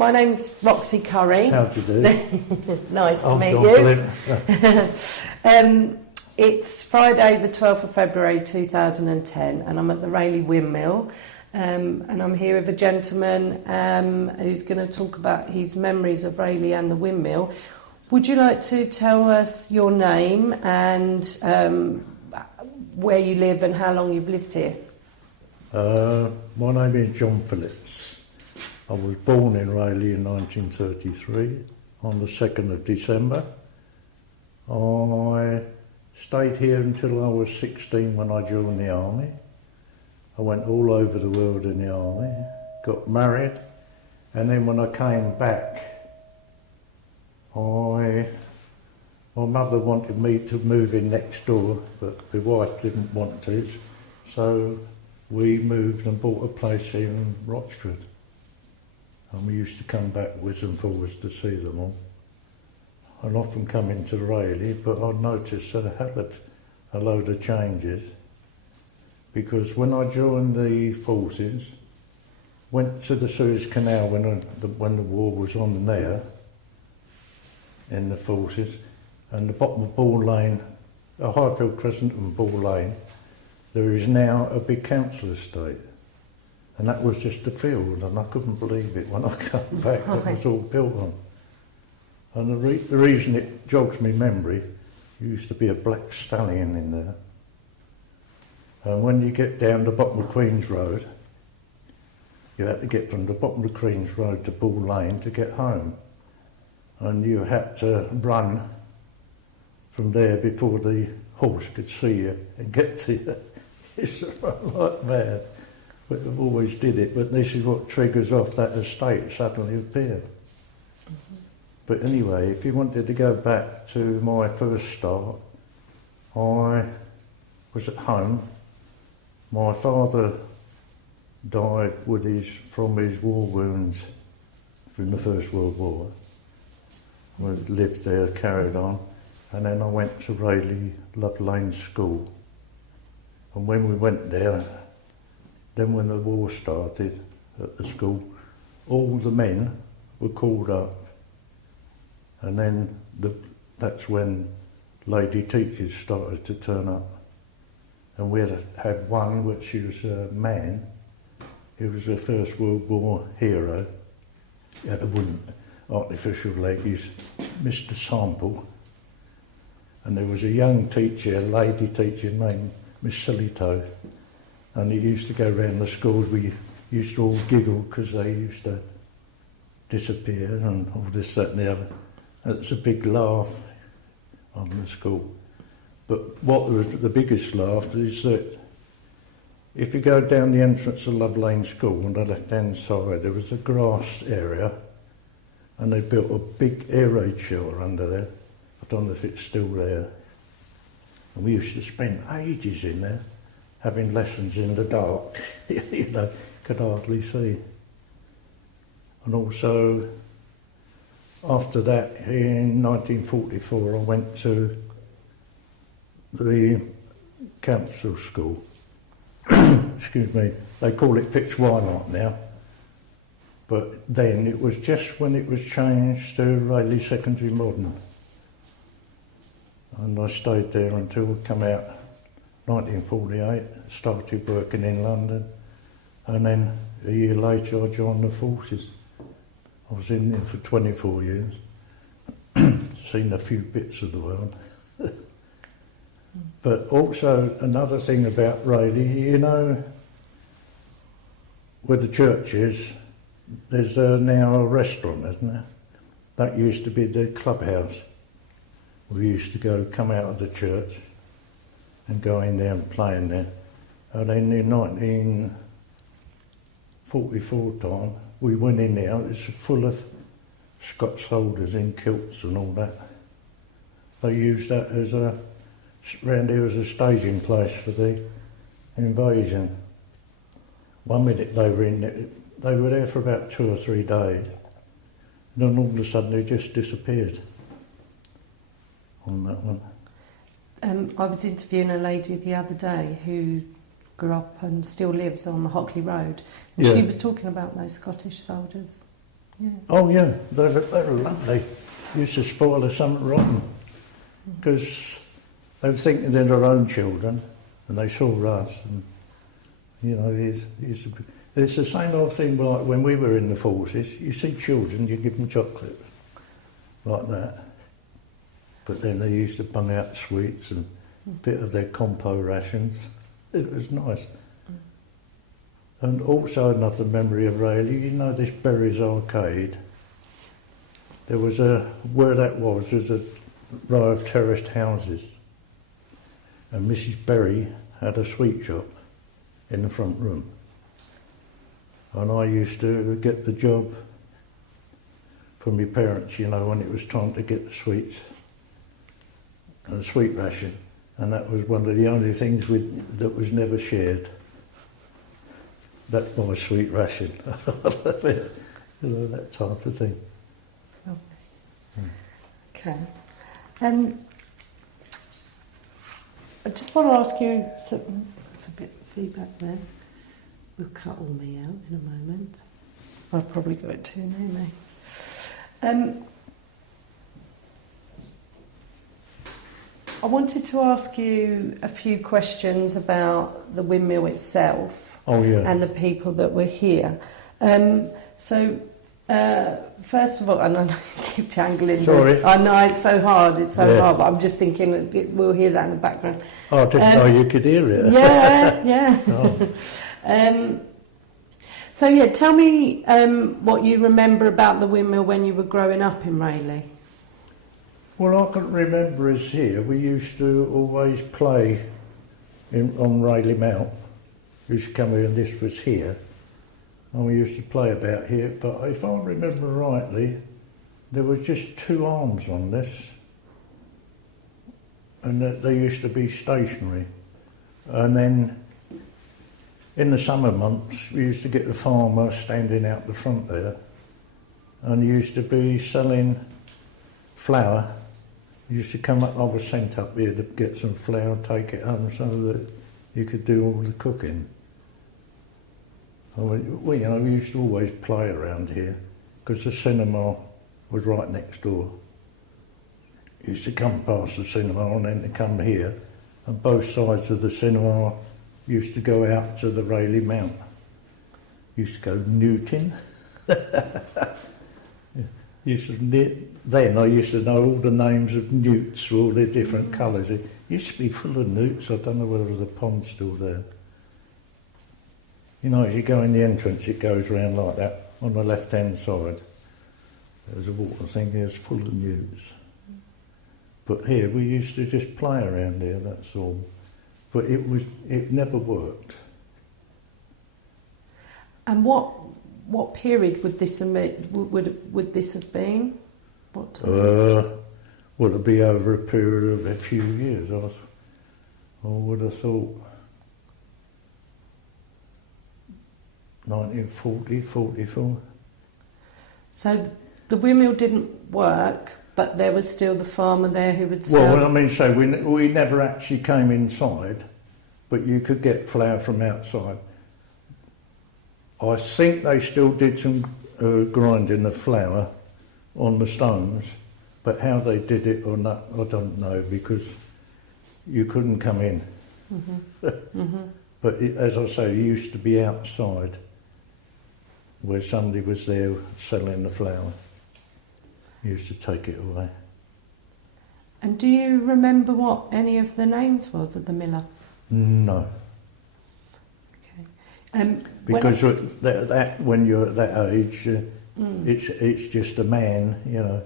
My name's Roxy Curry. How do you do? Nice to meet you. It's Friday the 12th of February 2010 and I'm at the Rayleigh Windmill and I'm here with a gentleman who's going to talk about his memories of Rayleigh and the windmill. Would you like to tell us your name and where you live and how long you've lived here? My name is John Phillips. I was born in Rayleigh in 1933 on the 2nd of December. I stayed here until I was 16 when I joined the army. I went all over the world in the army, got married, and then when I came back, my mother wanted me to move in next door, but the wife didn't want to, so we moved and bought a place here in Rochford. And we used to come backwards and forwards to see them all. I'd often come into Rayleigh, but I'd noticed that I had a load of changes. Because when I joined the forces, went to the Suez Canal when the war was on there, in the forces, and the bottom of Ball Lane, Highfield Crescent and Ball Lane, there is now a big council estate. And that was just a field, and I couldn't believe it when I came back. It was all built on. And the reason it jogs me memory, there used to be a black stallion in there. And when you get down the bottom of Queen's Road, you had to get from the bottom of Queen's Road to Ball Lane to get home. And you had to run from there before the horse could see you and get to you. It's like mad. But I've always did it, but this is what triggers off that estate suddenly appeared. Mm-hmm. But anyway, if you wanted to go back to my first start, I was at home. My father died from his war wounds from the First World War. We lived there, carried on, and then I went to Rayleigh Love Lane School. And when we went there, then when the war started at the school, all the men were called up. And then that's when lady teachers started to turn up. And we had one, which was a man. He was a First World War hero. He had a wooden artificial leg. He's Mr. Sample. And there was a young teacher, a lady teacher named Miss Sillytoe. And he used to go around the schools. We used to all giggle because they used to disappear and all this, that and the other. And it's a big laugh on the school. But what was the biggest laugh is that if you go down the entrance of Love Lane School on the left-hand side, there was a grass area and they built a big air raid shelter under there. I don't know if it's still there. And we used to spend ages in there, having lessons in the dark, could hardly see. And also, after that, in 1944, I went to the council school. Excuse me, they call it Fitzwynot now. But then it was just when it was changed to Rayleigh Secondary Modern. And I stayed there until I came out 1948, started working in London, and then a year later I joined the forces. I was in there for 24 years, seen a few bits of the world. But also another thing about Rayleigh, where the church is, there's now a restaurant, isn't there? That used to be the clubhouse. We used to come out of the church and go in there and play in there. And then in 1944 time, we went in there, it was full of Scots soldiers in kilts and all that. They used that round here as a staging place for the invasion. One minute they were in it, they were there for about 2 or 3 days. And then all of a sudden they just disappeared on that one. I was interviewing a lady the other day who grew up and still lives on the Hockley Road, and she was talking about those Scottish soldiers. Yeah. Oh yeah, they were lovely. Used to spoil us something rotten because they were thinking they're their own children, and they saw us, and you know, it's the same old thing like when we were in the forces. You see children, you give them chocolate like that, but then they used to bung out sweets and a bit of their compo rations. It was nice. And also another memory of Rayleigh, you know this Berry's Arcade? There was where that was, there's a row of terraced houses. And Mrs. Berry had a sweet shop in the front room. And I used to get the job from my parents, you know, when it was time to get the sweets and the sweet ration. And that was one of the only things that was never shared. That's my sweet ration. You know, that type of thing. Okay. I just want to ask you something. There's a bit of feedback there. We'll cut all me out in a moment. I've probably got it too near me. I wanted to ask you a few questions about the windmill itself. Oh, yeah. And the people that were here. First of all, and I know you keep jangling. Sorry. I know it's so hard, but I'm just thinking we'll hear that in the background. Oh, I didn't know you could hear it. Yeah. Oh. Tell me what you remember about the windmill when you were growing up in Rayleigh. Well, I can remember us here. We used to always play on Rayleigh Mount. We used to come here, and this was here. And we used to play about here, but if I remember rightly, there was just 2 arms on this, and they used to be stationary. And then in the summer months, we used to get the farmer standing out the front there, and he used to be selling flour. He used to come up, I was sent up here to get some flour, take it home so that you could do all the cooking. We used to always play around here because the cinema was right next door. Used to come past the cinema and then to come here, and both sides of the cinema used to go out to the Rayleigh Mount. Used to go Newton. Then I used to know all the names of newts, all the different colours. It used to be full of newts. I don't know whether the pond's still there. You know, as you go in the entrance, it goes round like that. On the left-hand side, there's a water thing, it's full of newts. But here, we used to just play around here, that's all. But it never worked. And what period would this would this have been? What time? Well, it'd be over a period of a few years, I would have thought. 1940, 44. So the windmill didn't work, but there was still the farmer there who would sell... Well, I mean, so we never actually came inside, but you could get flour from outside. I think they still did some grinding of flour on the stones, but how they did it or not, I don't know, because you couldn't come in. Mm-hmm. Mm-hmm. But as I say, it used to be outside, where somebody was there selling the flour. Used to take it away. And do you remember what any of the names was of the miller? No. Okay. Because when you're at that age, it's just a man, you know.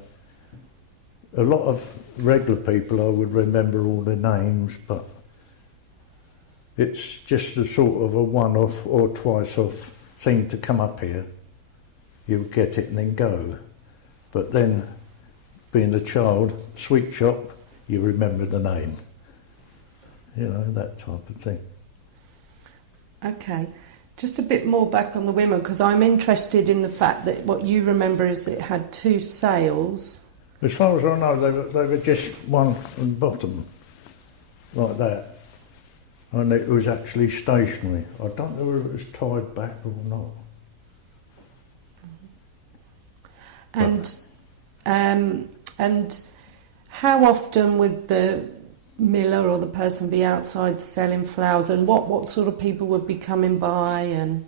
A lot of regular people I would remember all their names, but it's just a sort of a one-off or twice-off thing to come up here. You would get it and then go. But then, being a child, sweet shop, you remember the name. You know, that type of thing. Okay. Just a bit more back on the women, because I'm interested in the fact that what you remember is that it had 2 sails. As far as I know, they were just one on the bottom, like that. And it was actually stationary. I don't know whether it was tied back or not. And how often would the miller or the person be outside selling flowers, and what sort of people would be coming by? And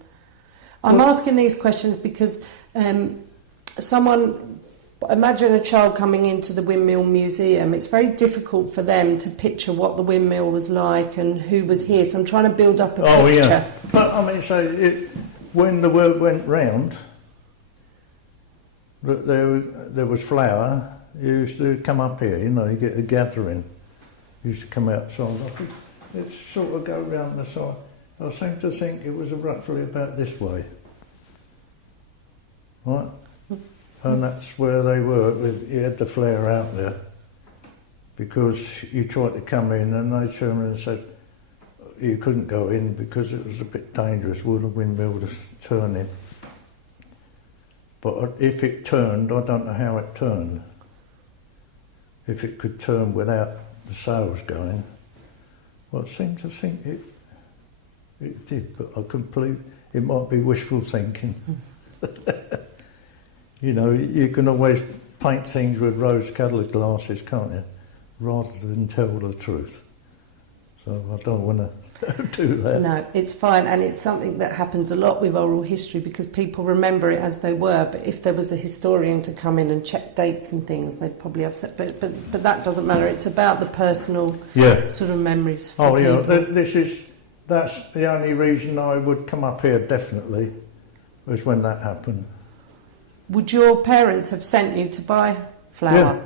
I'm asking these questions because imagine a child coming into the Windmill Museum. It's very difficult for them to picture what the windmill was like and who was here, so I'm trying to build up a picture. Oh yeah, but I mean, so when the word went round that there was flour, you used to come up here, you know, you get a gathering. You used to come outside. I think let's sort of go round the side. I seem to think it was roughly about this way. Right? And that's where they were. You had the flare out there because you tried to come in and they turned and said you couldn't go in because it was a bit dangerous with the windmill was turning. But if it turned, I don't know how it turned. If it could turn without the sails going, well, I seem to think it did, but it might be wishful thinking. You know, you can always paint things with rose-coloured glasses, can't you? Rather than tell the truth. So I don't want to do that. No, it's fine, and it's something that happens a lot with oral history because people remember it as they were, but if there was a historian to come in and check dates and things, they'd probably upset. But that doesn't matter. It's about the personal sort of memories for people. That's the only reason I would come up here, definitely, was when that happened. Would your parents have sent you to buy flour? Yeah,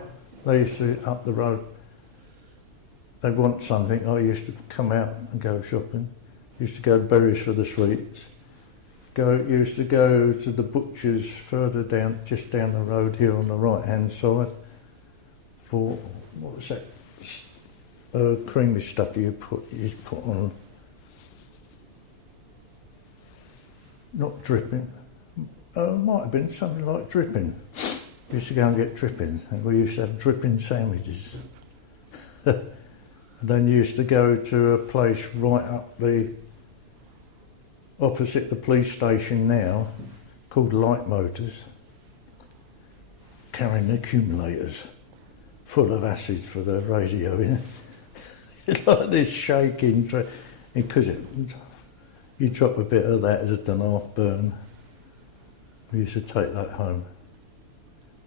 they used to, up the road. They'd want something. I used to come out and go shopping. Used to go to Berries for the sweets. Used to go to the butcher's further down, just down the road here on the right-hand side for, what was that, creamy stuff you put on. Not dripping. Might have been something like dripping. Used to go and get dripping, and we used to have dripping sandwiches. And then used to go to a place right up opposite the police station now, called Light Motors, carrying accumulators full of acid for the radio. You know? It's like this shaking, because you drop a bit of that, it'd done half burn. We used to take that home.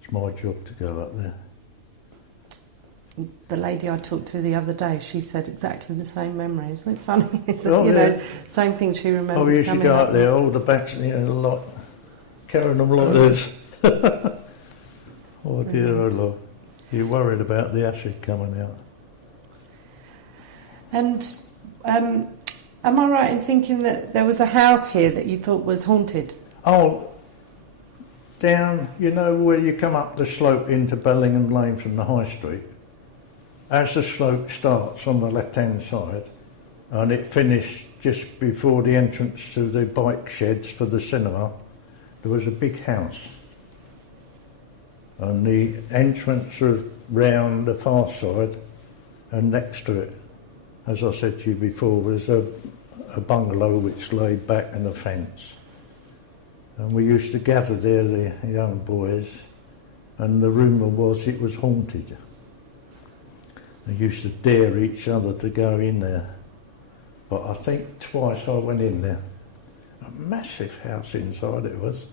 It's my job to go up there. The lady I talked to the other day, she said exactly the same memory. Isn't it funny? Same thing she remembers. Oh, we used to go up there, all the battery and a lot, carrying them like this. Oh dear, oh Lord. You're worried about the acid coming out. And am I right in thinking that there was a house here that you thought was haunted? Oh, down, you know where you come up the slope into Bellingham Lane from the High Street? As the slope starts on the left-hand side, and it finished just before the entrance to the bike sheds for the cinema, there was a big house. And the entrance was round the far side, and next to it, as I said to you before, was a bungalow which laid back in a fence. And we used to gather there, the young boys, and the rumour was it was haunted. They used to dare each other to go in there. But I think twice I went in there. A massive house inside it was.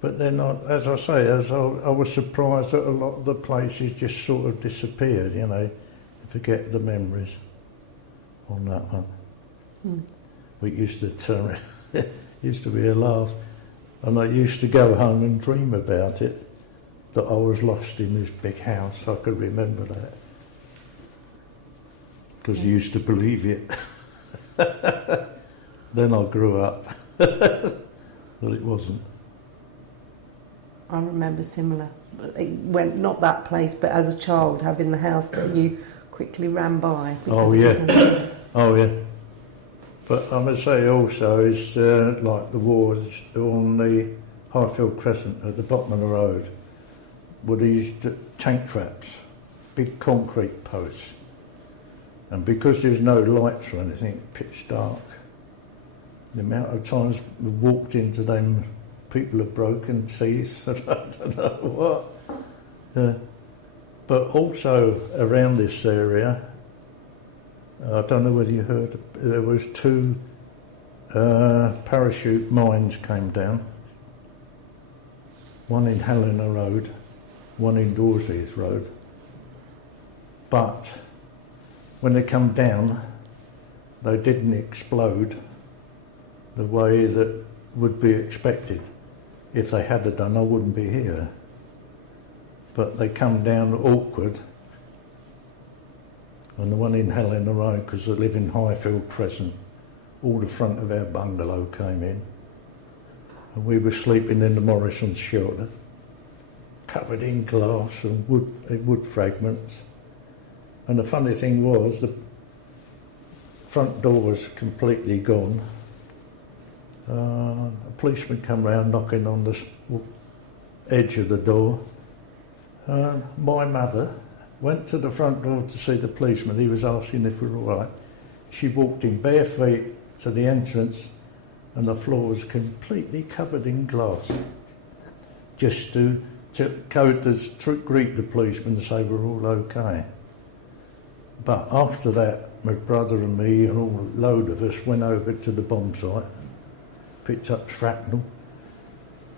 But then, as I say, I was surprised that a lot of the places just sort of disappeared, you know. Forget the memories on that one. We used to turn it. Used to be a laugh. And I used to go home and dream about it, that I was lost in this big house. I could remember that. Because I used to believe it. Then I grew up. But it wasn't. I remember similar. It went not that place, but as a child, having the house that you quickly ran by. Oh, yeah. Oh, yeah. But I must say also is like the wards on the Highfield Crescent at the bottom of the road were these tank traps, big concrete posts. And because there's no lights or anything, pitch dark, the amount of times we walked into them people have broken teeth, I don't know what. But also around this area, I don't know whether you heard, there was 2 parachute mines came down. One in Helena Road, one in Dorset's Road. But when they come down, they didn't explode the way that would be expected. If they had done, I wouldn't be here. But they come down awkward. And the one in Helena Road, because I live in Highfield Crescent, all the front of our bungalow came in. And we were sleeping in the Morrison's shelter, covered in glass and wood fragments. And the funny thing was, the front door was completely gone. A policeman come round knocking on the edge of the door. My mother went to the front door to see the policeman. He was asking if we were all right. She walked in bare feet to the entrance, and the floor was completely covered in glass, just to go to greet the policeman and say we're all okay. But after that, my brother and me and a load of us went over to the bomb site, picked up shrapnel.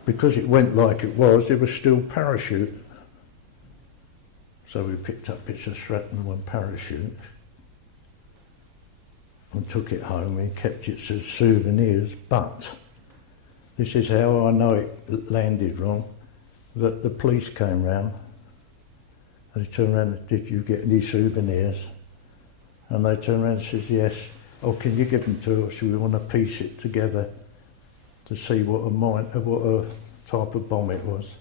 Because it went like it was, there was still parachute. So we picked up bits of shrapnel and parachute and took it home and kept it as souvenirs. But this is how I know it landed wrong, that the police came round. They turned around and, did you get any souvenirs? And they turned around and says, yes. Oh, can you give them to us? We want to piece it together to see what a type of bomb it was.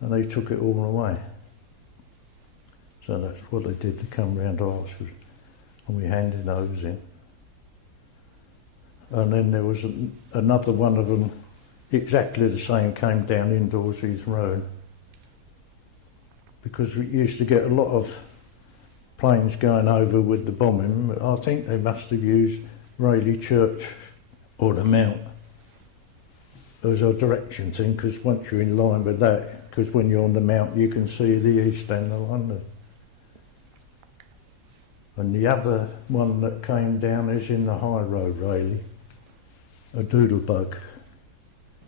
And they took it all away. So that's what they did, to come round to us, and we handed those in. And then there was another one of them, exactly the same, came down in Dorset's Road. Because we used to get a lot of planes going over with the bombing. I think they must have used Rayleigh Church or the Mount as a direction thing, because once you're in line with that, because when you're on the Mount you can see the East and the London. And the other one that came down is in the High Road, Rayleigh. A doodlebug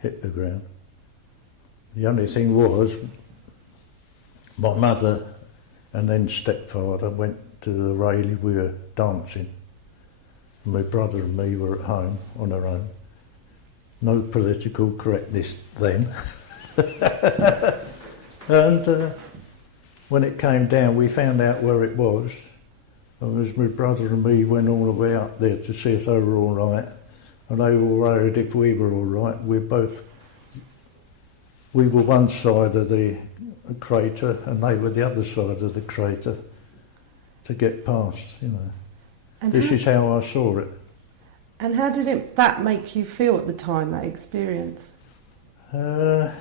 hit the ground. The only thing was, my mother and then stepfather went to the Rayleigh, we were dancing. My brother and me were at home on our own. No political correctness then. And when it came down, we found out where it was. And as my brother and me went all the way up there to see if they were all right, and they were worried if we were all right. We were one side of the crater and they were the other side of the crater to get past, you know. And this is how I saw it. And how did that make you feel at the time, that experience? That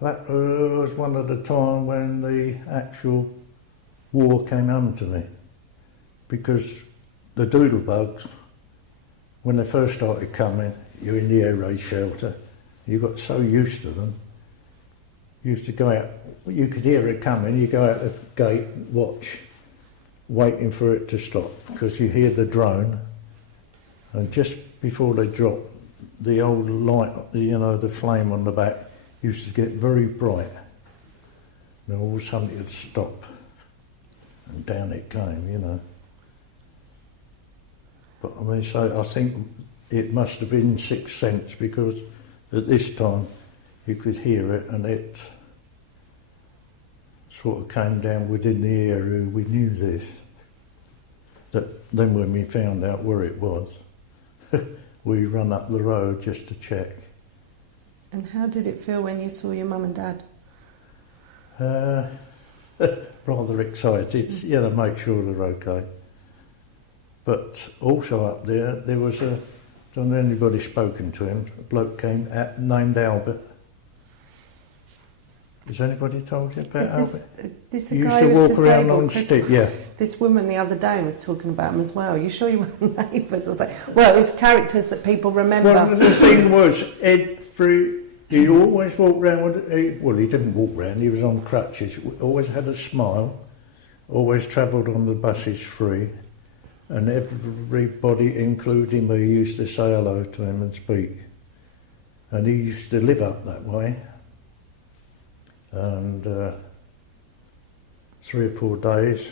was one of the time when the actual war came home to me, because the doodlebugs, when they first started coming, you're in the air raid shelter, you got so used to them, you used to go out, you could hear it coming, you go out the gate, watch, waiting for it to stop, because you hear the drone, and just before they drop, the old light, you know, the flame on the back used to get very bright, and all of a sudden it would stop. And down it came, you know. But I mean, so I think it must have been sixth sense, because at this time you could hear it and it sort of came down within the area. We knew this. That then when we found out where it was, we ran up the road just to check. And how did it feel when you saw your mum and dad? Rather excited, you know, make sure they're okay. But also up there was a, don't know anybody spoken to him, a bloke came named Albert. Has anybody told you about Albert? This He a used guy to who was walk around disabled? on stick, yeah. This woman the other day was talking about him as well. You sure you weren't neighbours or something? Well, it's characters that people remember. Well, the thing was, he always walked round with, he didn't walk round, he was on crutches, always had a smile, always travelled on the buses free, and everybody, including me, used to say hello to him and speak. And he used to live up that way. And 3 or 4 days,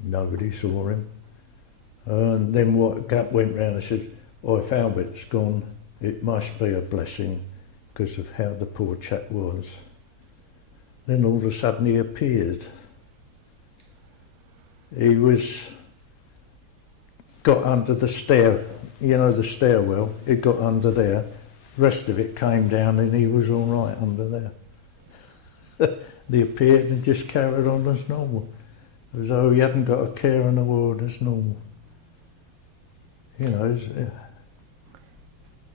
nobody saw him. And then what went round and said, if Albert's gone, it must be a blessing because of how the poor chap was. Then all of a sudden he appeared. He got under the stair, the stairwell, he got under there. The rest of it came down and he was all right under there. He appeared and just carried on as normal, as though he hadn't got a care in the world, as normal.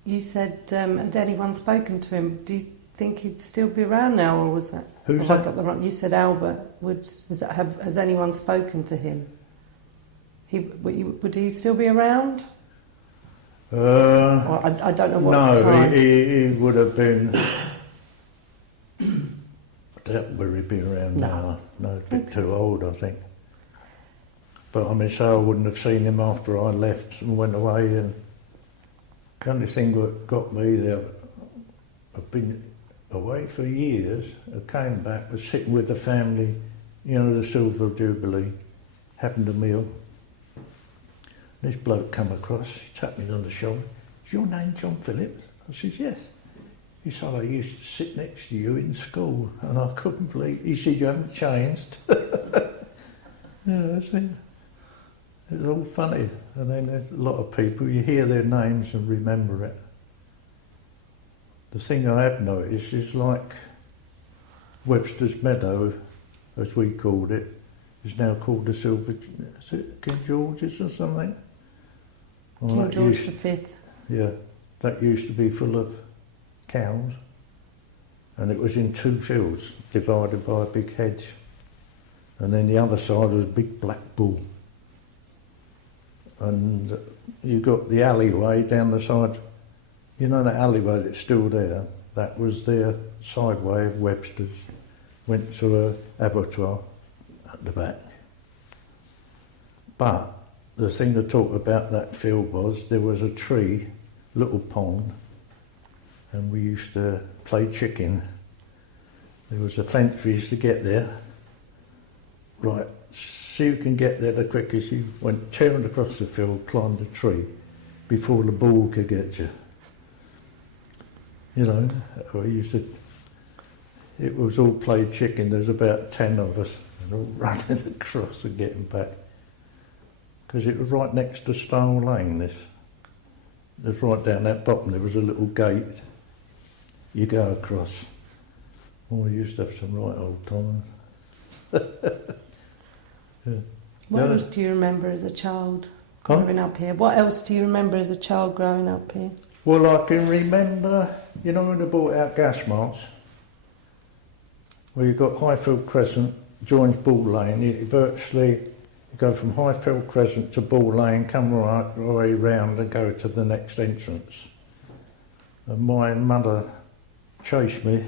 You said, had anyone spoken to him? Do you think he'd still be around now, or was that? Who's that? that? I got the wrong. You said Albert. Has anyone spoken to him? Would he still be around? I don't know what time. No, he would have been. I doubt where he'd be around now. No, a bit too old, I think. But I mean, so I wouldn't have seen him after I left and went away. And the only thing that got me there, I've been away for years. I came back, was sitting with the family, the Silver Jubilee, having a meal. This bloke come across, he tapped me on the shoulder. Is your name John Phillips? I says, yes. He said, I used to sit next to you in school, and I couldn't believe. He said, you haven't changed. That's it. It was all funny. And then there's a lot of people, you hear their names and remember it. The thing I have noticed is like Webster's Meadow, as we called it, is now called the Silver... Is it King George's or something? King George V. Yeah, that used to be full of cows, and it was in 2 fields divided by a big hedge, and then the other side was a big black bull, and you got the alleyway down the side. That alleyway that's still there, that was their sideway of Webster's, went to an abattoir at the back. But the thing to talk about that field was there was a tree, little pond, and we used to play chicken. There was a fence we used to get there. Right, see who can get there the quickest. You went tearing across the field, climbed a tree before the ball could get you. We used to, it was all play chicken. There was about 10 of us, and all running across and getting back. Because it was right next to Stone Lane, this. It was right down that bottom, there was a little gate. You go across. We used to have some right old times. Yeah. What else do you remember as a child growing up here? What else do you remember as a child growing up here? Well, I can remember, when they bought out gas marks, where you got Highfield Crescent, joins Ball Lane, you go from Highfield Crescent to Ball Lane, come right the way round and go to the next entrance. And my mother chased me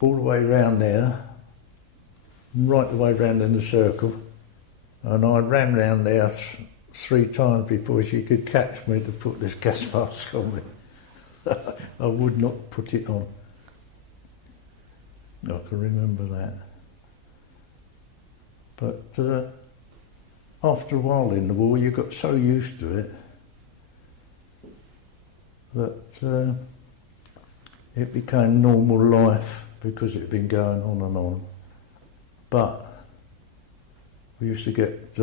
all the way round there, right the way round in the circle, and I ran round there 3 times before she could catch me to put this gas mask on me. I would not put it on. I can remember that. But after a while in the war, you got so used to it that it became normal life because it had been going on and on. But we used to get,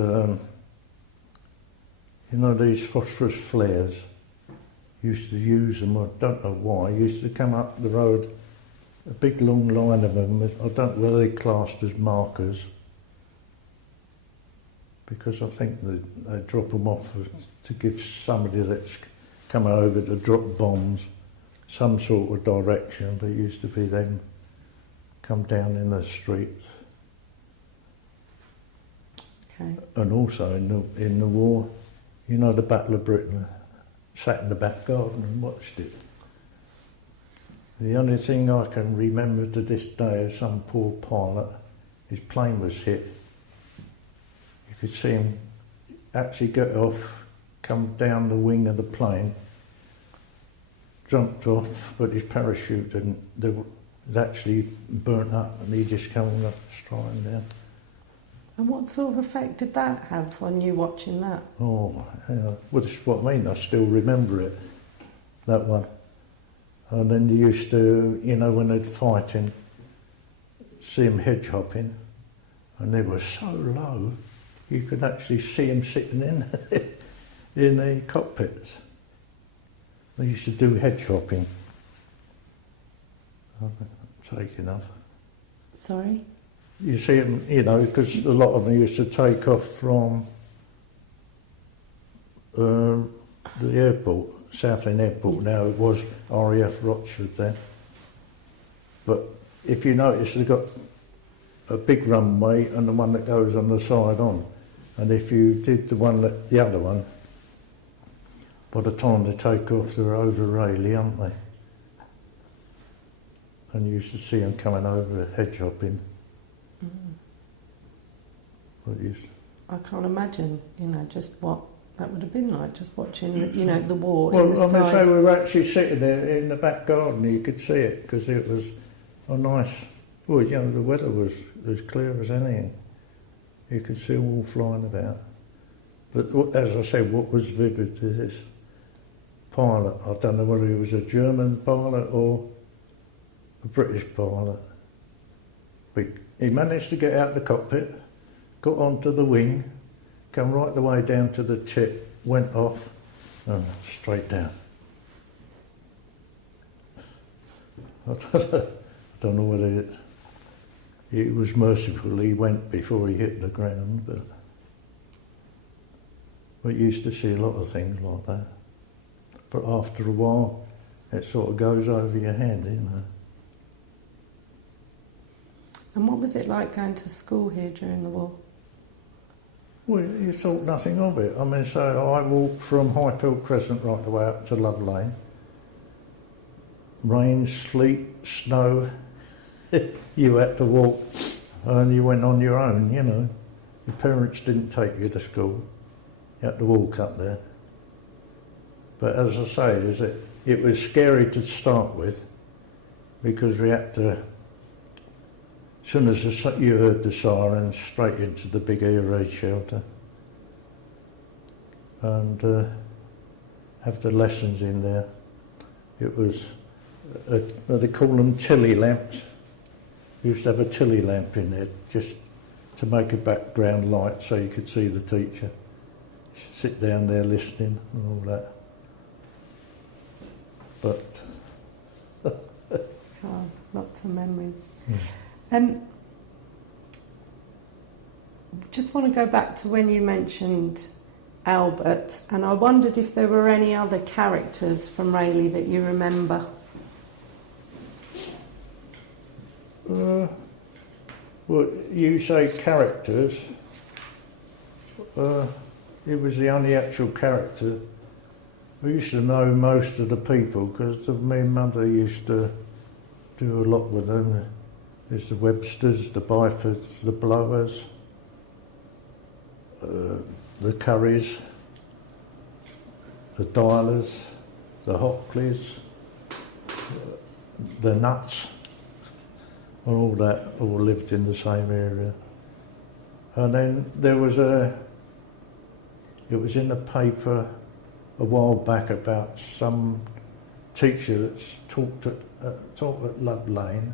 these phosphorus flares. Used to use them, I don't know why. Used to come up the road, a big long line of them. I don't know whether they're classed as markers, because I think they drop them off to give somebody that's coming over to drop bombs some sort of direction, but it used to be them come down in the streets. Okay. And also in the war, you know, the Battle of Britain, sat in the back garden and watched it. The only thing I can remember to this day is some poor pilot, his plane was hit. You could see him actually get off, come down the wing of the plane, jumped off, but his parachute didn't. It was actually burnt up, and he just came up striding down. And what sort of effect did that have on you watching that? Oh, yeah. Well, this is what I mean. I still remember it, that one. And then they used to, you know, when they'd fighting, see them hedge hopping, and they were so low, you could actually see them sitting in the cockpits. They used to do hedge hopping. Taking off. Sorry? You see them, you know, because a lot of them used to take off from the airport, Southend Airport. Now it was RAF Rochford then. But if you notice, they've got a big runway and the one that goes on the side on. And if you did the other one, by the time they take off, they're over Rayleigh, aren't they? And you used to see them coming over hedge hopping. I can't imagine, you know, just what that would have been like, just watching, the war well, in the skies. Well, so we were actually sitting there in the back garden, you could see it, because it was a nice, well, you know, the weather was as clear as anything. You could see them all flying about. But as I said, what was vivid to this pilot, I don't know whether he was a German pilot or a British pilot, but he managed to get out the cockpit, got onto the wing, come right the way down to the tip, went off, and straight down. I don't know whether it was merciful he went before he hit the ground, but we used to see a lot of things like that. But after a while, it sort of goes over your head, you know. And what was it like going to school here during the war? Well, you thought nothing of it. I mean, so I walked from Highfield Crescent right the way up to Love Lane. Rain, sleet, snow, you had to walk, and you went on your own, you know. Your parents didn't take you to school. You had to walk up there. But as I say, it was scary to start with, because we had to, as soon as you heard the siren, straight into the big air raid shelter, and have the lessons in there. It was, they call them tilly lamps. We used to have a tilly lamp in there just to make a background light so you could see the teacher. Sit down there listening and all that. But oh, lots of memories. Just want to go back to when you mentioned Albert, and I wondered if there were any other characters from Rayleigh that you remember. Well, you say characters. He was the only actual character. We used to know most of the people because me and Mother used to do a lot with them. There's the Websters, the Byfords, the Blowers, the Currys, the Dialers, the Hockleys, the Nuts, and all that all lived in the same area. And then there was it was in the paper a while back about some teacher that's taught at Love Lane.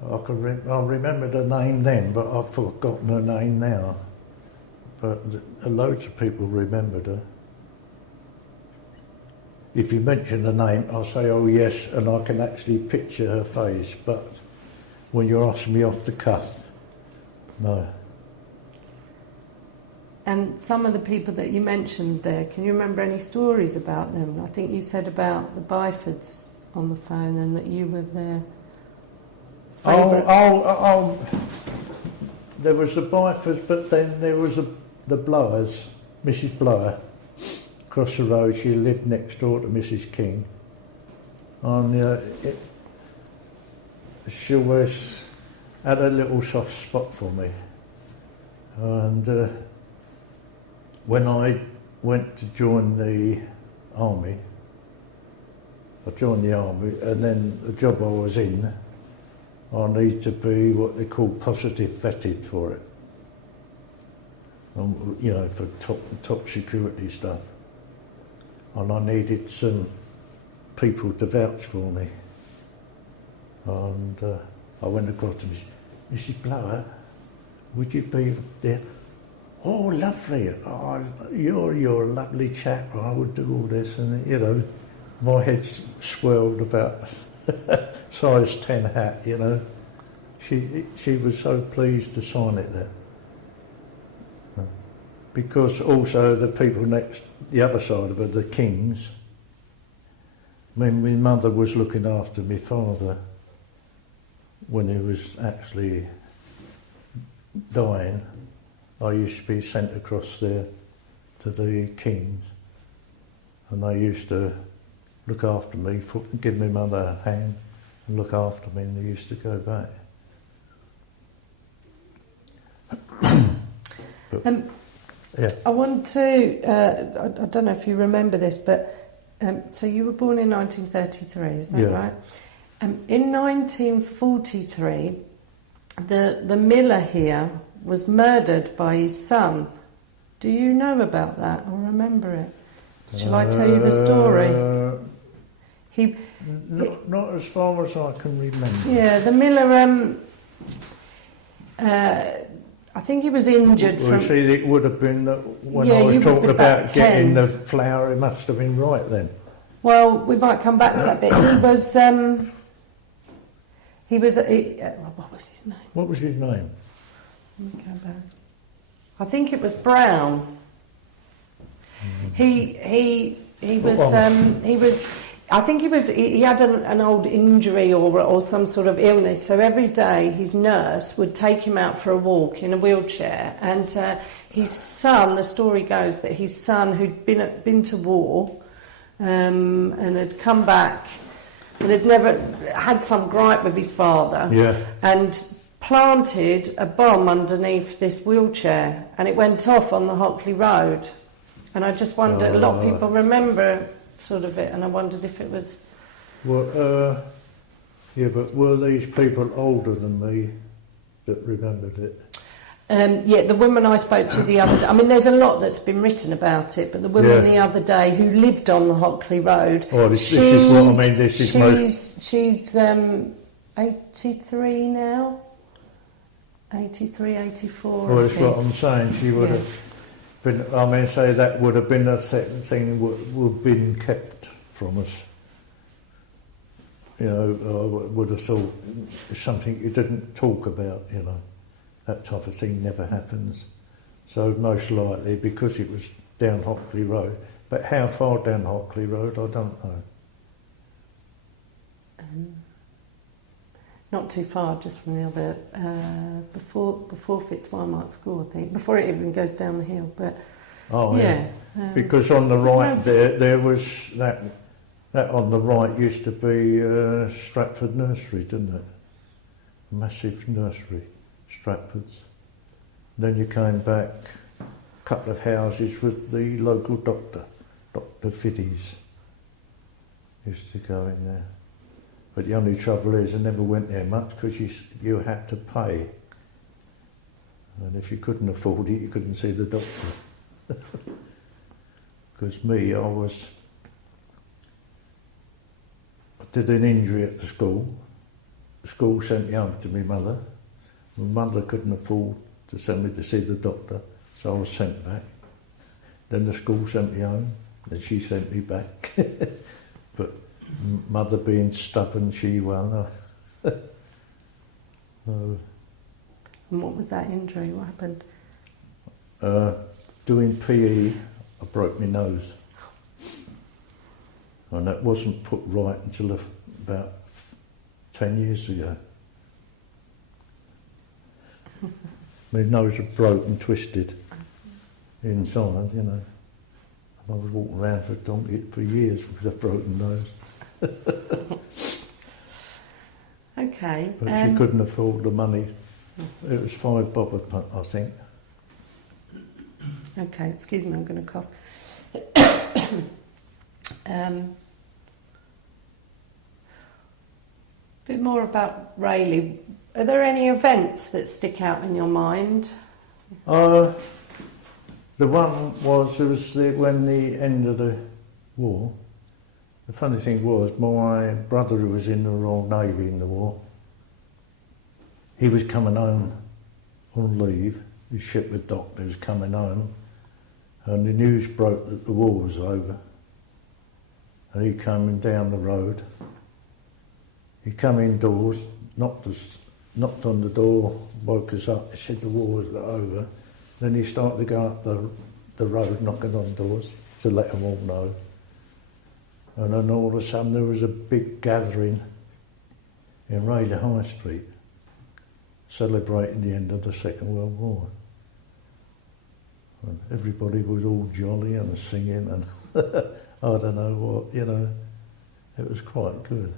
I remember the name then, but I've forgotten her name now. But loads of people remembered her. If you mention the name, I'll say, oh yes, and I can actually picture her face. But when you're asking me off the cuff, no. And some of the people that you mentioned there, can you remember any stories about them? I think you said about the Byfords on the phone and that you were their favourite? There was the Byfords, but then there was the Blowers, Mrs. Blower, across the road. She lived next door to Mrs. King. And she always had a little soft spot for me. And when I went to join the army, I joined the army, and then the job I was in, I need to be what they call positive vetted for it. You know, for top security stuff. And I needed some people to vouch for me. And I went across to Mrs. Blower, would you be there? Oh, lovely. Oh, you're a lovely chap. I would do all this. And, you know, my head swelled about size 10 hat, you know. She was so pleased to sign it there. Because also the people the other side of her, the Kings, when my mother was looking after my father when he was actually dying, I used to be sent across there to the Kings, and they used to look after me, give my mother a hand and look after me, and they used to go back. But, yeah. I want to, I don't know if you remember this, but so you were born in 1933, isn't that right? In 1943, the miller here was murdered by his son. Do you know about that or remember it? Shall I tell you the story? Not as far as I can remember. Yeah, the miller, I think he was injured well, see, it would have been when I was talking about getting the flour, it must have been right then. Well, we might come back to that bit. What was his name? What was his name? Let me go back. I think it was Brown. He was. I think he had an old injury or some sort of illness, so every day his nurse would take him out for a walk in a wheelchair, and his son, the story goes that his son, who'd been to war and had come back and had never had some gripe with his father, and planted a bomb underneath this wheelchair, and it went off on the Hockley Road. And I just wondered, a lot of people remember sort of it, and I wondered if it was... Well, yeah, but were these people older than me that remembered it? Yeah, the woman I spoke to the other day, I mean, there's a lot that's been written about it, but the woman the other day who lived on the Hockley Road... Oh, this is what I mean, She's 83 now, 83, 84. Well, that's what I'm saying, she would have... I mean, say that would have been a thing that would have been kept from us. You know, I would have thought it's something you didn't talk about, you know. That type of thing never happens. So most likely, because it was down Hockley Road, but how far down Hockley Road, I don't know. Not too far, just from the other, before Fitzwilmot School, I think, before it even goes down the hill. But because on the right there was that on the right used to be Stratford Nursery, didn't it? Massive nursery, Stratford's. Then you came back, a couple of houses with the local doctor, Dr. Fiddy's, used to go in there. But the only trouble is I never went there much because you had to pay. And if you couldn't afford it, you couldn't see the doctor. Because me, I did an injury at the school. The school sent me home to my mother. My mother couldn't afford to send me to see the doctor, so I was sent back. Then the school sent me home, then she sent me back. But mother being stubborn, she won. And what was that injury? What happened? Doing PE, I broke my nose. And that wasn't put right until about 10 years ago. My nose had broken, twisted inside, you know. I was walking around for years with a broken nose. Okay. But she couldn't afford the money. It was £5, I think. Okay, excuse me, I'm going to cough. Bit more about Rayleigh. Are there any events that stick out in your mind? The one was, when the end of the war. The funny thing was, my brother, who was in the Royal Navy in the war, he was coming home on leave. His ship with doctor was coming home, and the news broke that the war was over. And he came down the road. He come indoors, knocked on the door, woke us up. He said the war was over. Then he started to go up the road, knocking on doors to let them all know. And then all of a sudden there was a big gathering in Rayleigh High Street, celebrating the end of the Second World War. And everybody was all jolly and singing and I don't know what, you know. It was quite good.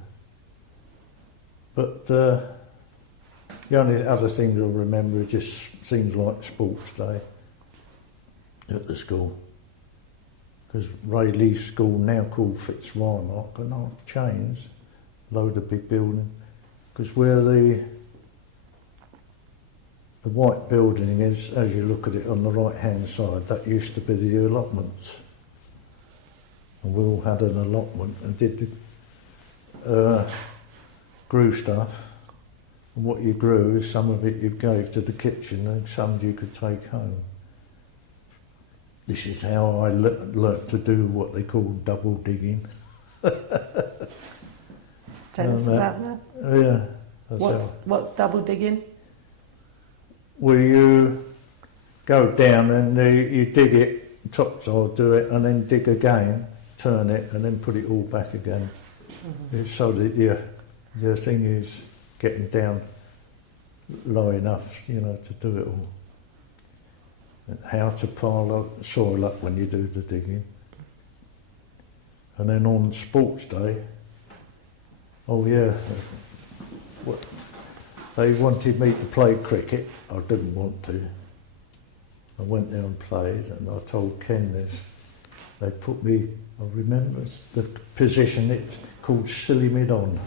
But the only other thing to remember, it just seems like sports day at the school. Because Rayleigh's school, now called Fitzwymark, and I've changed, load of big building. Because where the white building is, as you look at it on the right-hand side, that used to be the allotments. And we all had an allotment and did the grew stuff. And what you grew, is some of it you gave to the kitchen and some you could take home. This is how I learnt to do what they call double digging. Tell us about that. Yeah. What's double digging? Well, you go down and you dig it, topsoil, do it, and then dig again, turn it, and then put it all back again. Mm-hmm. So that your thing is getting down low enough, you know, to do it all. And how to pile up soil up when you do the digging. And then on sports day, they wanted me to play cricket. I didn't want to. I went there and played, and I told Ken this. They put me, I remember the position, it's called silly mid-on.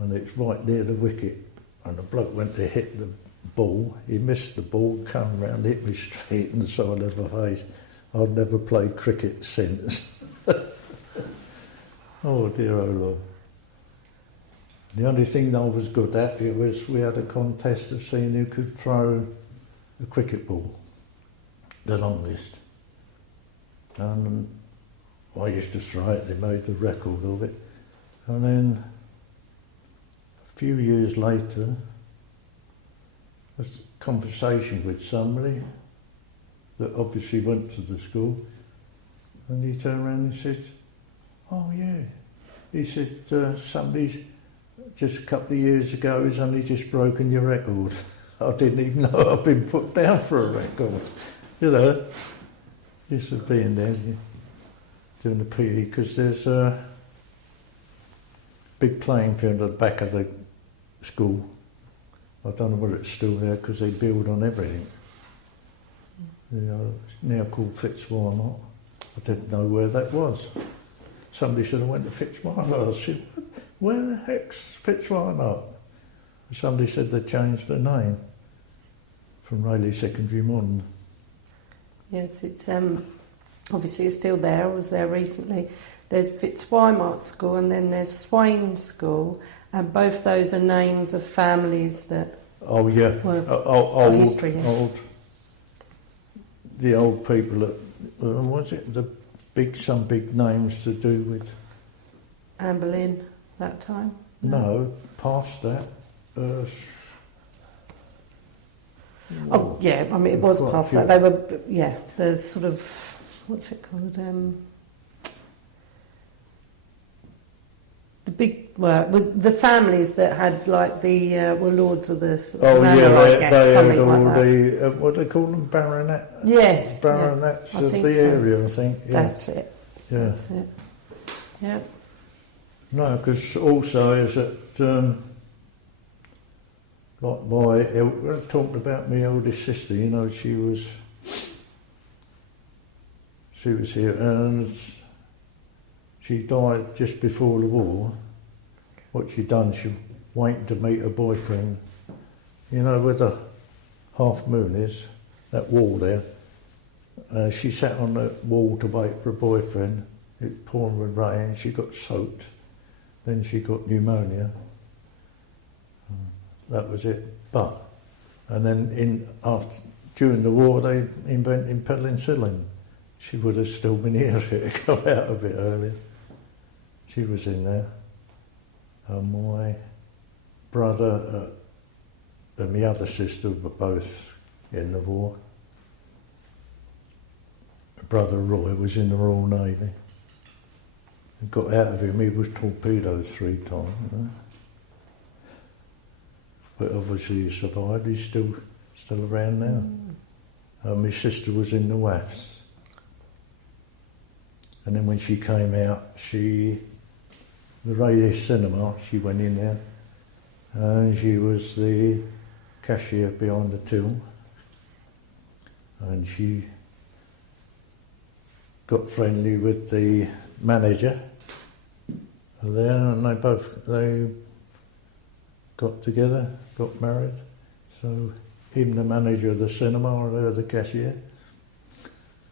And it's right near the wicket. And the bloke went to hit the ball. He missed the ball, come round, hit me straight in the side of the face. I've never played cricket since. Oh dear, oh Lord. The only thing I was good at was we had a contest of seeing who could throw a cricket ball the longest. And I used to throw it, they made the record of it. And then a few years later, a conversation with somebody that obviously went to the school, and he turned around and said, "Oh yeah," he said, "somebody's just a couple of years ago has only just broken your record." I didn't even know I'd been put down for a record, you know. Used to be in there doing the PE, because there's a big playing field at the back of the school. I don't know whether it's still there because they build on everything. You know, it's now called Fitzwymark. I didn't know where that was. Somebody should have went to Fitzwymark. I said, "Where the heck's Fitzwymark?" Somebody said they changed the name from Rayleigh Secondary Modern. Yes, it's obviously it's still there. I was there recently. There's Fitzwymark School and then there's Swain School, and both those are names of families that old history. The old people that was it some big names to do with Anne Boleyn that time? No, past that. Oh yeah, I mean it was past that. They were the sort of, what's it called? The big, well, was the families that had like the were lords of the sort Oh of manor, yeah, I guess, they had something all like that. the what do they call them, baronet? Yes, Baronets I of think the so. area, I think. Yeah. That's it. Yeah. That's it. Yeah. No, because also is that like I talked about my eldest sister. You know, she was here and she died just before the war. What she done, she waited to meet her boyfriend. You know, where the half moon is, that wall there. She sat on the wall to wait for a boyfriend. It poured with rain. She got soaked. Then she got pneumonia. That was it. And then during the war, they invented penicillin. She would have still been here if it had come out a bit earlier. She was in there. My brother and my other sister were both in the war. Brother Roy was in the Royal Navy. Got out of him, he was torpedoed 3 times. You know? But obviously he survived, he's still around now. My sister was in the WAFs. And then when she came out, the Radio Cinema, she went in there, and she was the cashier behind the till. And she got friendly with the manager there, and they got together, got married. So him the manager of the cinema and her the cashier.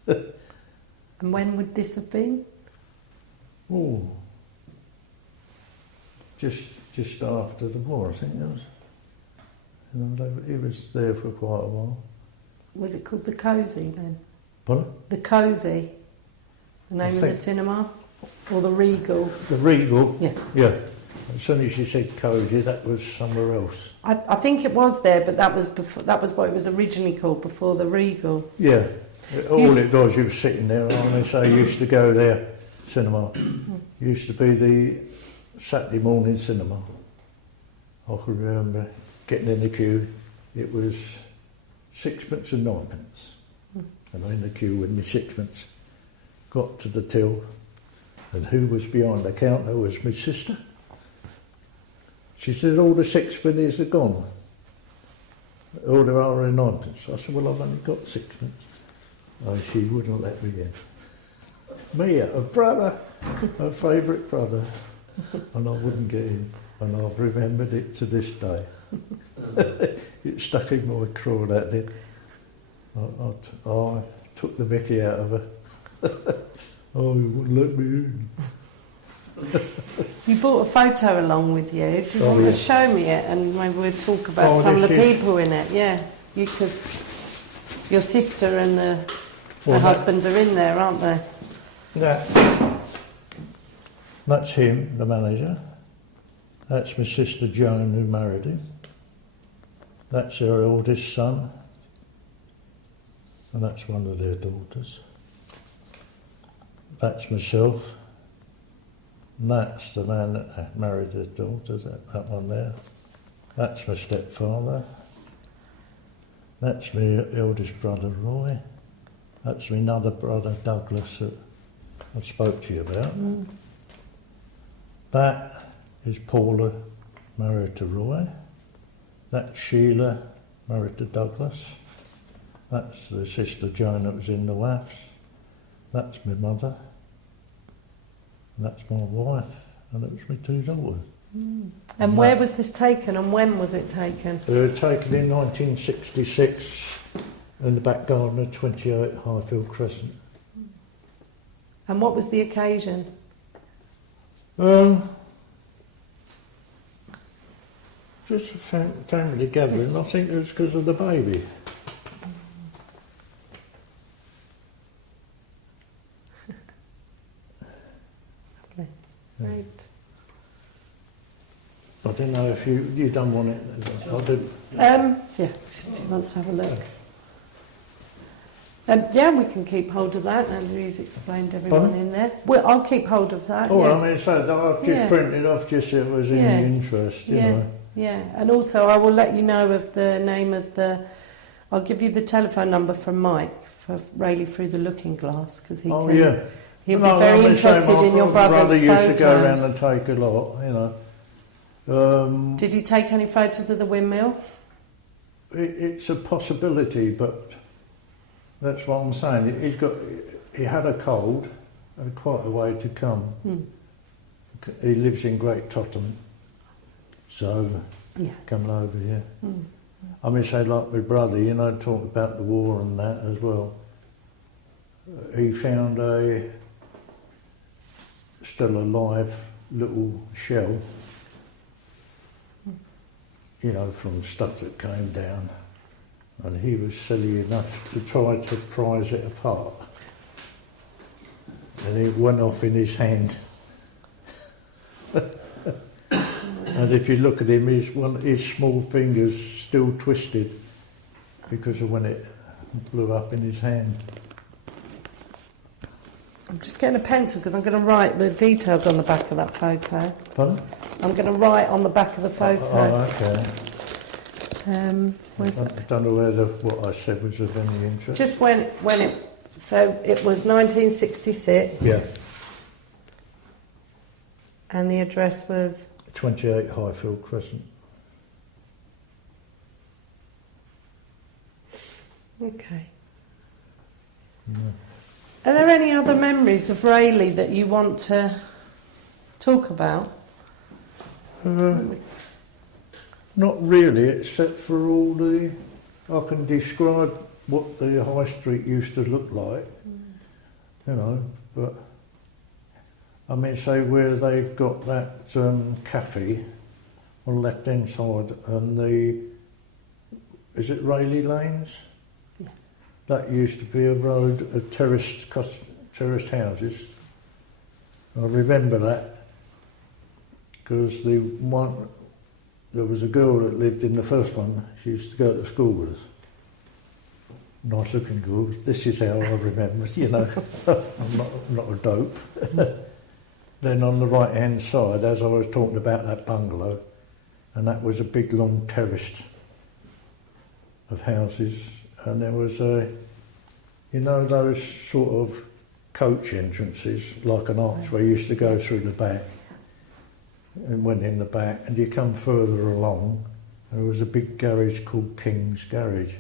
And when would this have been? Oh, just after the war, I think it was. You know, he was there for quite a while. Was it called the Cosy then? Pardon? The Cosy, the name of the cinema, or the Regal? The Regal. Yeah. Yeah. As soon as you said Cosy, that was somewhere else. I think it was there, but that was before. That was what it was originally called before the Regal. Yeah. All it was, you were sitting there, and they say you used to go there, cinema. Used to be the Saturday morning cinema. I can remember getting in the queue. It was 6pence and 9pence. And I'm in the queue with my 6pence. Got to the till, and who was behind the counter was my sister. She said, all the 6pennies are gone. All there are 9pence. I said, well, I've only got 6pence. Oh, she wouldn't let me in. Mia, a brother, her favourite brother. And I wouldn't get in. And I've remembered it to this day. It stuck in my craw, that did. I took the mickey out of her. Oh, you wouldn't let me in. You brought a photo along with you. Do you want to show me it, and maybe we'll talk about some of the people in it? Yeah, because your sister and the husband are in there, aren't they? Yeah. That's him, the manager. That's my sister Joan, who married him. That's her oldest son. And that's one of their daughters. That's myself. And that's the man that married his daughter, that one there. That's my stepfather. That's my eldest brother, Roy. That's my other brother, Douglas, that I spoke to you about. That is Paula, married to Roy. That's Sheila, married to Douglas. That's the sister Joan that was in the WAFs. That's my mother. And that's my wife. And it was my 2 daughters. And where was this taken, and when was it taken? They were taken in 1966 in the back garden of 28 Highfield Crescent. And what was the occasion? Just a family gathering. I think it was because of the baby. Lovely. Great. I don't know if you don't want it. I do. Yeah, she wants to have a look. Yeah, we can keep hold of that. Andrew's explained everyone Pardon? in there. Well, I'll keep hold of that. Oh, yes. I mean, so I've just Yeah. printed off just it was in Yes. interest, you Yeah. know. Yeah, and also I will let you know of the name of I'll give you the telephone number from Mike for Rayleigh Through the Looking Glass, because he'll be very interested in your brother's brother used photos. to go around and take a lot, you know. Did he take any photos of the windmill? It's a possibility, but that's what I'm saying. He had a cold, and quite a way to come. He lives in Great Totham, so come over here. I mean, say like my brother, you know, talking about the war and that as well. He found a still alive little shell, you know, from stuff that came down, and he was silly enough to try to prise it apart, and it went off in his hand. And if you look at him, his small fingers still twisted because of when it blew up in his hand. I'm just getting a pencil because I'm going to write the details on the back of that photo. Pardon? I'm going to write on the back of the photo. Oh, okay. Where's I that? don't know whether what I said was of any interest. Just when it... So it was 1966. Yeah. And the address was... 28 Highfield Crescent. Okay. Yeah. Are there any other memories of Rayleigh that you want to talk about? Not really, except for all the... I can describe what the high street used to look like, you know, but... I mean, say where they've got that cafe on the left-hand side, and is it Rayleigh Lanes? Yeah. That used to be a road of terraced houses. I remember that because there was a girl that lived in the first one. She used to go to school with us. Nice-looking girl. This is how I remember it, you know. I'm not a dope. Then on the right-hand side, as I was talking about that bungalow, and that was a big long terrace of houses, and there was you know, those sort of coach entrances, like an archway, you used to go through the back, and went in the back, and you come further along, there was a big garage called King's Garage.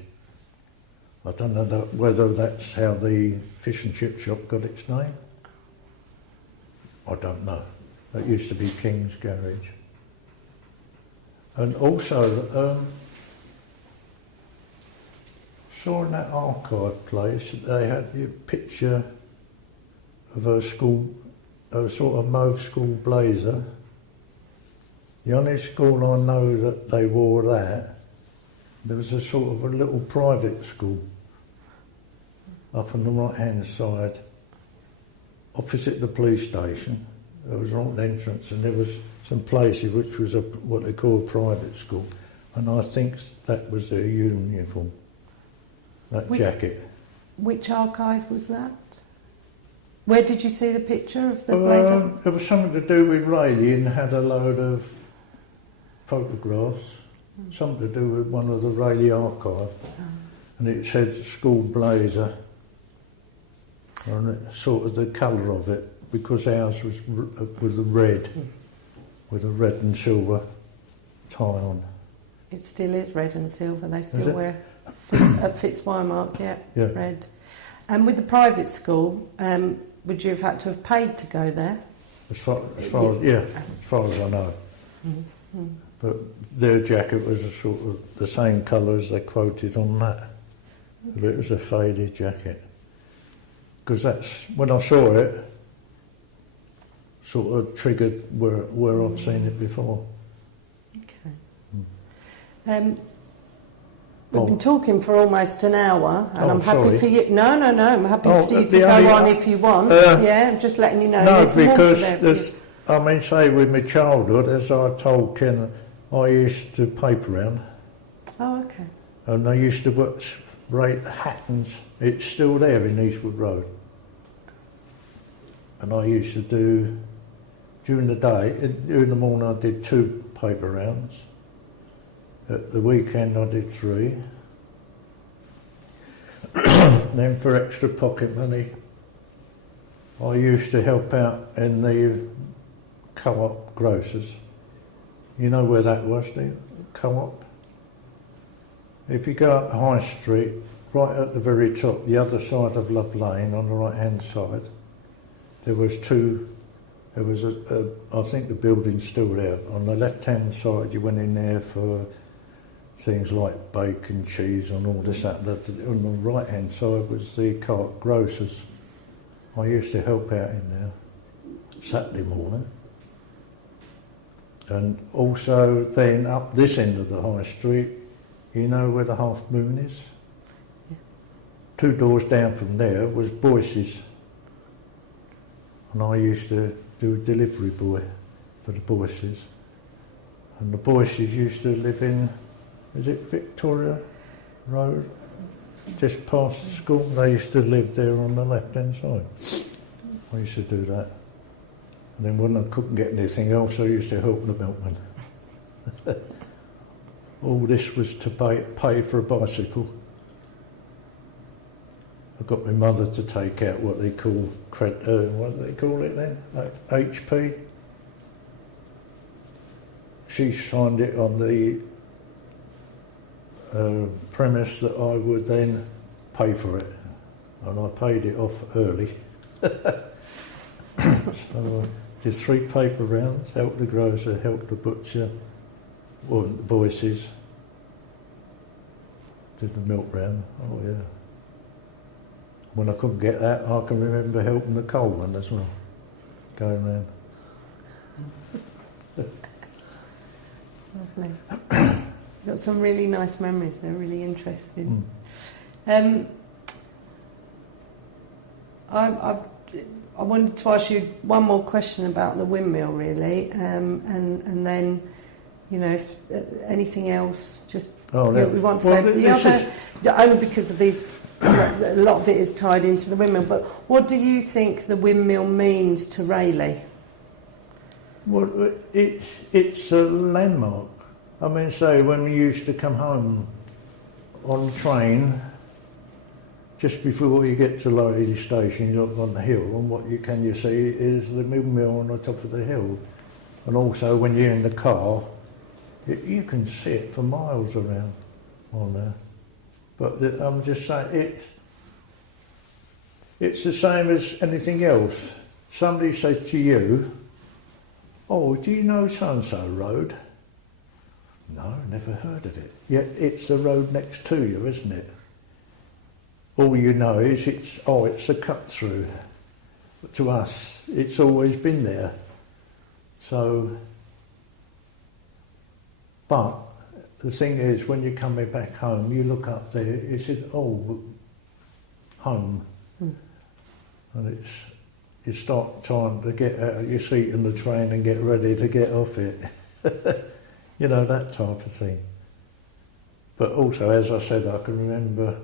I don't know whether that's how the fish and chip shop got its name. I don't know. That used to be King's Garage. And also, saw in that archive place, they had a picture of a sort of mauve school blazer. The only school I know that they wore that, there was a sort of a little private school up on the right-hand side, opposite the police station. There was an entrance, and there was some places which was what they call a private school, and I think that was their uniform, jacket. Which archive was that? Where did you see the picture of the blazer? It was something to do with Rayleigh, and had a load of photographs, something to do with one of the Rayleigh archive, and it said school blazer, and it, sort of the colour of it, because ours was with a red and silver tie on. It still is red and silver. They still wear at Fitzwymark, yeah, red. And with the private school, would you have had to have paid to go there? As far as I know. Mm-hmm. But their jacket was a sort of the same colour as they quoted on that. But it was a faded jacket. Because that's, when I saw it, sort of triggered where I've seen it before. Okay. We've been talking for almost an hour, and I'm happy for you. No, I'm happy for you to go on if you want. I'm just letting you know. No, because I mean, say with my childhood, as I told Ken, I used to paper round. Oh, okay. And I used to Hatton's, it's still there in Eastwood Road. And I used to do, during the day, during the morning I did 2 paper rounds. At the weekend I did 3. Then for extra pocket money, I used to help out in the co-op grocers. You know where that was, do you? Co-op? If you go up High Street, right at the very top, the other side of Love Lane, on the right-hand side, there was 2, there was I think the building's still there. On the left-hand side, you went in there for things like bacon, cheese and all this, that. On the right-hand side was the co-op grocers. I used to help out in there Saturday morning. And also then up this end of the High Street, you know where the Half Moon is? Yeah. 2 doors down from there was Boyce's. And I used to do a delivery boy for the Boyce's. And the Boyce's used to live in, is it Victoria Road? Just past the school. They used to live there on the left-hand side. I used to do that. And then when I couldn't get anything else, I used to help the milkman. All this was to pay for a bicycle. I got my mother to take out what they call, what do they call it then? HP. She signed it on the premise that I would then pay for it. And I paid it off early. So did 3 paper rounds, helped the grocer, helped the butcher, or the Boyce's, did the milk round, oh yeah. When I couldn't get that, I can remember helping the coal one as well, going round. Lovely. You've got some really nice memories, they're really interesting. I wanted to ask you one more question about the windmill, really, and then, you know, if anything else, just we want to say the other, only because of these, a lot of it is tied into the windmill. But what do you think the windmill means to Rayleigh? Well, it's a landmark. I mean, say when we used to come home on the train. Just before you get to Rayleigh Station, you look on the hill, and what you see is the windmill on the top of the hill. And also, when you're in the car, you can see it for miles around on there. But I'm just saying, it's the same as anything else. Somebody says to you, "Oh, do you know so-and-so road?" "No, never heard of it." Yet it's the road next to you, isn't it? All you know is it's a cut through. To us, it's always been there. So, but the thing is, when you're coming back home, you look up there, you said, "Oh, home." And you start trying to get out of your seat in the train and get ready to get off it. You know, that type of thing. But also, as I said, I can remember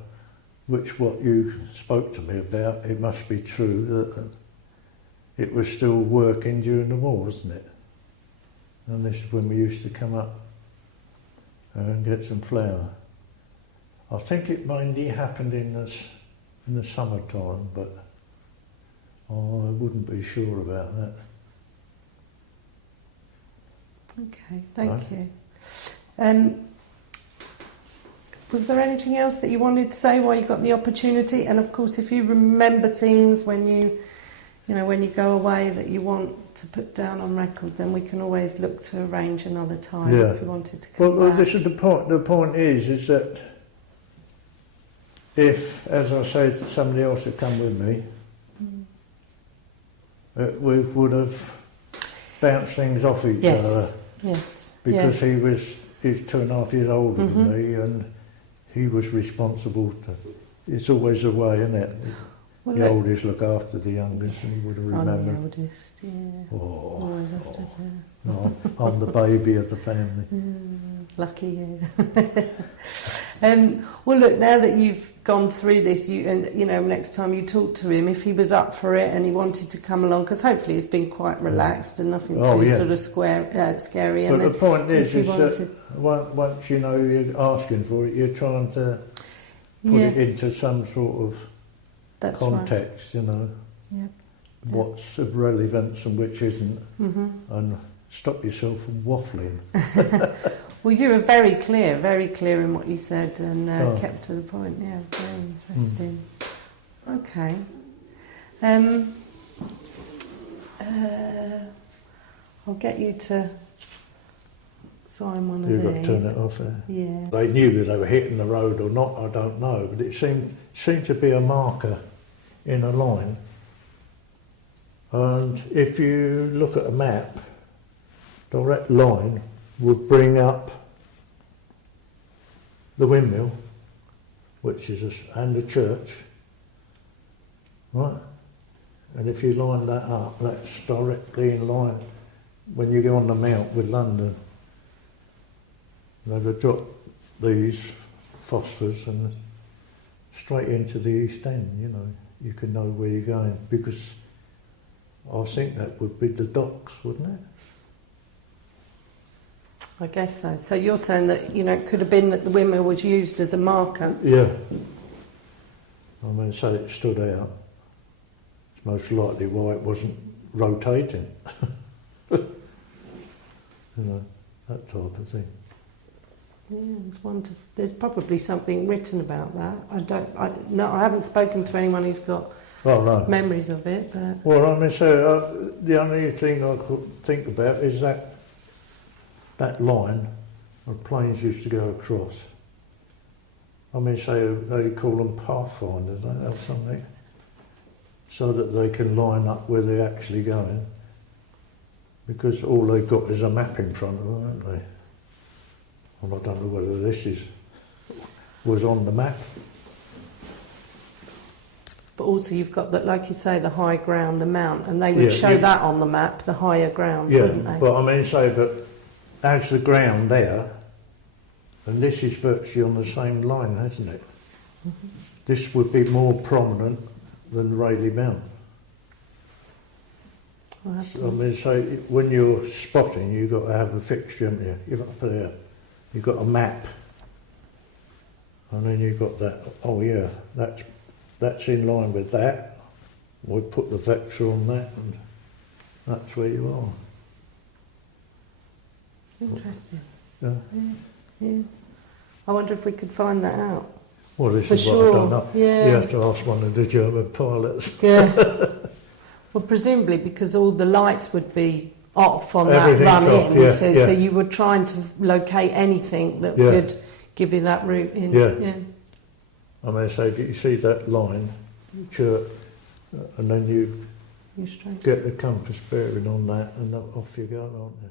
what you spoke to me about. It must be true that it was still working during the war, wasn't it? And this is when we used to come up and get some flour. I think it mainly happened in the summertime, but I wouldn't be sure about that. Okay, thank you. Was there anything else that you wanted to say while you got the opportunity? And of course, if you remember things when you go away that you want to put down on record, then we can always look to arrange another time if you wanted to come back. Well, this is the point. The point is that if, as I said, somebody else had come with me, we would have bounced things off each other. Yes. Because he's 2.5 years older than me, and he was responsible to. It's always the way, isn't it? Well, the oldest look after the youngest, and you would have remembered. I'm the oldest, yeah. Always after no, I'm the baby of the family. Lucky you. Well, look, now that you've gone through this, next time you talk to him, if he was up for it and he wanted to come along, because hopefully he's been quite relaxed and nothing too sort of scary. But and the point is that once you know you're asking for it, you're trying to put it into some sort of context, right. Yep. What's of relevance and which isn't, and stop yourself from waffling. Well, you were very clear in what you said, and kept to the point. Yeah, very interesting. Okay. I'll get you to sign one of these. You've got to turn it off there. Yeah. They knew whether they were hitting the road or not, I don't know, but it seemed to be a marker in a line. And if you look at a map, direct line would bring up the windmill, which is and the church, right? And if you line that up, that's directly in line when you go on the mount with London. They would drop these phosphors and straight into the East End, you can know where you're going, because I think that would be the docks, wouldn't it? I guess so. So you're saying that, it could have been that the windmill was used as a marker? Yeah. So it stood out. It's most likely why it wasn't rotating. That type of thing. Yeah, it's wonderful. There's probably something written about that. I haven't spoken to anyone who's got memories of it. But well, the only thing I could think about is that line where planes used to go across. They call them pathfinders, don't they, or something, so that they can line up where they're actually going, because all they've got is a map in front of them, haven't they? And I don't know whether this was on the map. But also you've got, like you say, the high ground, the mount, and they would show that on the map, the higher grounds, wouldn't they? But but as the ground there, and this is virtually on the same line, hasn't it? Mm-hmm. This would be more prominent than Rayleigh Mount. When you're spotting, you've got to have a fixture, haven't you? You've got to put it out. You've got a map, and then you've got that. That's in line with that. We put the vector on that, and that's where you are. Interesting. Yeah. I wonder if we could find that out. Well, this For is sure. what I don't know. Yeah. You have to ask one of the German pilots. Yeah. Well, presumably because all the lights would be off on that run in, so you were trying to locate anything that could give you that route in. Yeah. If you see that line, church, and then you get the compass bearing on that, and off you go, aren't you?